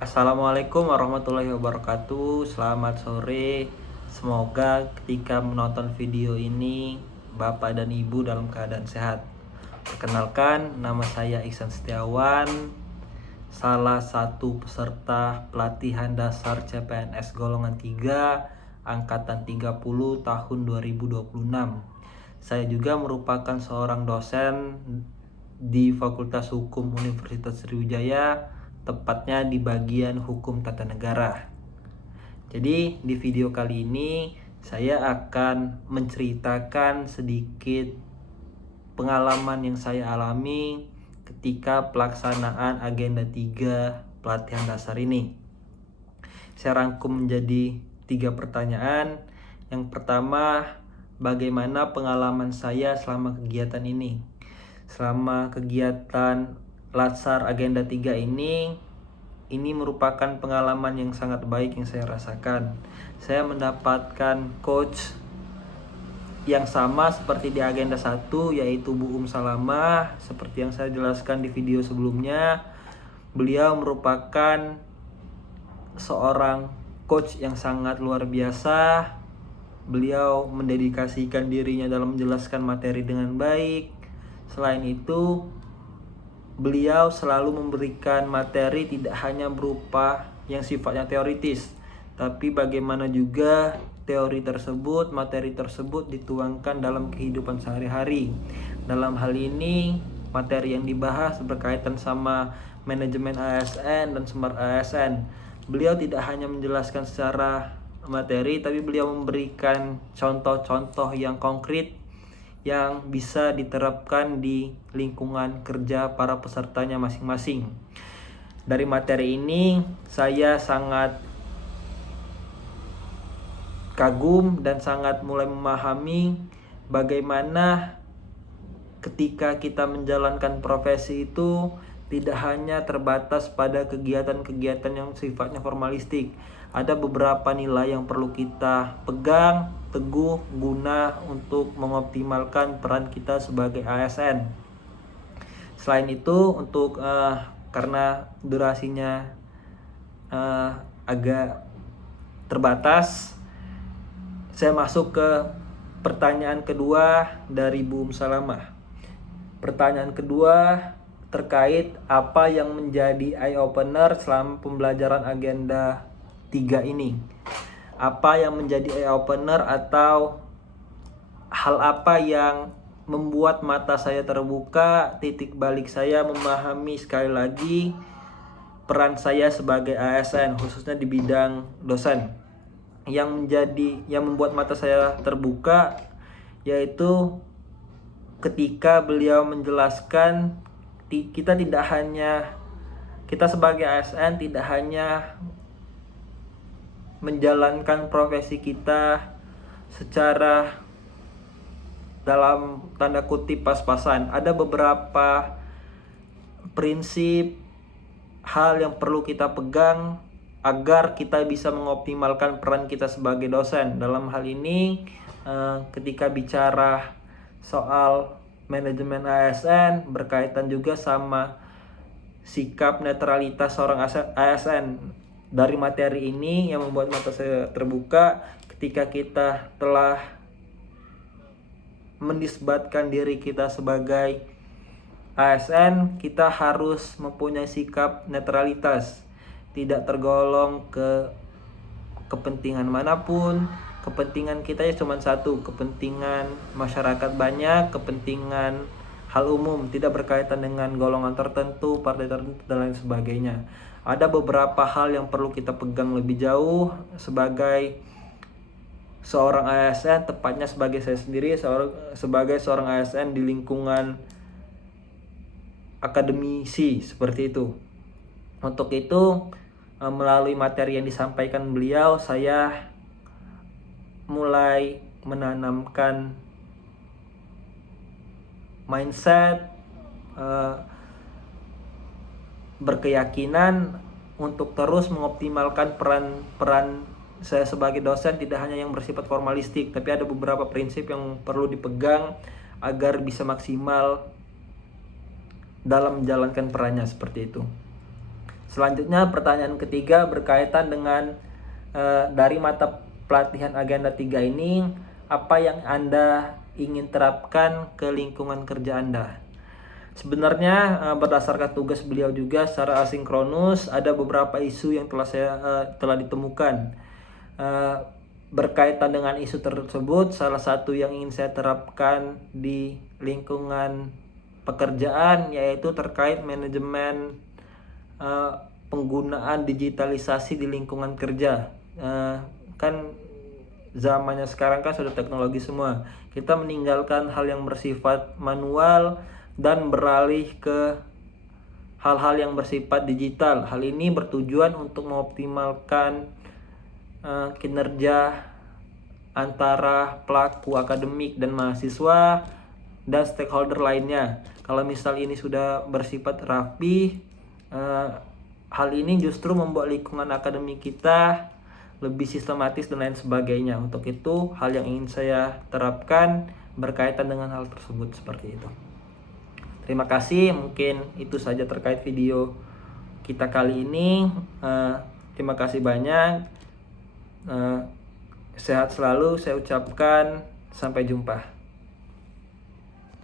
Assalamualaikum warahmatullahi wabarakatuh. Selamat sore. Semoga ketika menonton video ini Bapak dan Ibu dalam keadaan sehat. Perkenalkan, nama saya Iksan Setiawan, salah satu peserta pelatihan dasar CPNS golongan 3 angkatan 30 tahun 2026. Saya juga merupakan seorang dosen di Fakultas Hukum Universitas Sriwijaya, tepatnya di bagian Hukum Tata Negara. Jadi di video kali ini saya akan menceritakan sedikit pengalaman yang saya alami ketika pelaksanaan agenda 3 pelatihan dasar ini. Saya rangkum menjadi 3 pertanyaan. Yang pertama, bagaimana pengalaman saya selama kegiatan ini? Selama kegiatan Latsar Agenda 3 ini merupakan pengalaman yang sangat baik yang saya rasakan. Saya mendapatkan coach yang sama seperti di agenda 1, yaitu Bu Salamah. Seperti yang saya jelaskan di video sebelumnya, beliau merupakan seorang coach yang sangat luar biasa. Beliau mendedikasikan dirinya dalam menjelaskan materi dengan baik. Selain itu, beliau selalu memberikan materi tidak hanya berupa yang sifatnya teoritis, tapi bagaimana juga materi tersebut dituangkan dalam kehidupan sehari-hari. Dalam hal ini, materi yang dibahas berkaitan sama manajemen ASN dan Smart ASN. Beliau tidak hanya menjelaskan secara materi, tapi beliau memberikan contoh-contoh yang konkret yang bisa diterapkan di lingkungan kerja para pesertanya masing-masing. Dari materi ini saya sangat kagum dan sangat mulai memahami bagaimana ketika kita menjalankan profesi itu tidak hanya terbatas pada kegiatan-kegiatan yang sifatnya formalistik. Ada beberapa nilai yang perlu kita pegang teguh guna untuk mengoptimalkan peran kita sebagai ASN. Selain itu, karena durasinya agak terbatas, saya masuk ke pertanyaan kedua dari Bu Salamah. Pertanyaan kedua terkait apa yang menjadi eye opener selama pembelajaran agenda 3 ini. Apa yang menjadi eye opener atau hal apa yang membuat mata saya terbuka, titik balik saya memahami sekali lagi peran saya sebagai ASN, khususnya di bidang dosen. Yang membuat mata saya terbuka yaitu ketika beliau menjelaskan kita sebagai ASN tidak hanya menjalankan profesi kita secara dalam tanda kutip pas-pasan. Ada beberapa prinsip hal yang perlu kita pegang agar kita bisa mengoptimalkan peran kita sebagai dosen. Dalam hal ini ketika bicara soal manajemen ASN berkaitan juga sama sikap netralitas seorang ASN. Dari materi ini yang membuat mata saya terbuka, ketika kita telah menisbatkan diri kita sebagai ASN, kita harus mempunyai sikap netralitas, tidak tergolong ke kepentingan manapun. Kepentingan kita ya cuma satu, kepentingan masyarakat banyak, kepentingan hal umum, tidak berkaitan dengan golongan tertentu, partai tertentu, dan lain sebagainya. Ada beberapa hal yang perlu kita pegang lebih jauh sebagai seorang ASN, tepatnya sebagai saya sendiri, sebagai seorang ASN di lingkungan akademisi seperti itu. Untuk itu, melalui materi yang disampaikan beliau, saya mulai menanamkan mindset berkeyakinan untuk terus mengoptimalkan peran saya sebagai dosen, tidak hanya yang bersifat formalistik, tapi ada beberapa prinsip yang perlu dipegang agar bisa maksimal dalam menjalankan perannya seperti itu. Selanjutnya pertanyaan ketiga berkaitan dengan dari mata pelatihan agenda 3 ini, apa yang Anda ingin terapkan ke lingkungan kerja Anda? Sebenarnya berdasarkan tugas beliau juga secara asinkronus ada beberapa isu yang telah ditemukan berkaitan dengan isu tersebut. Salah satu yang ingin saya terapkan di lingkungan pekerjaan yaitu terkait manajemen penggunaan digitalisasi di lingkungan kerja. Kan zamannya sekarang kan sudah teknologi semua. Kita meninggalkan hal yang bersifat manual dan beralih ke hal-hal yang bersifat digital. Hal ini bertujuan untuk mengoptimalkan kinerja antara pelaku akademik dan mahasiswa dan stakeholder lainnya. Kalau misal ini sudah bersifat rapi, hal ini justru membuat lingkungan akademik kita lebih sistematis dan lain sebagainya. Untuk itu, hal yang ingin saya terapkan berkaitan dengan hal tersebut seperti itu. Terima kasih, mungkin itu saja terkait video kita kali ini. Terima kasih banyak. Sehat selalu saya ucapkan, sampai jumpa.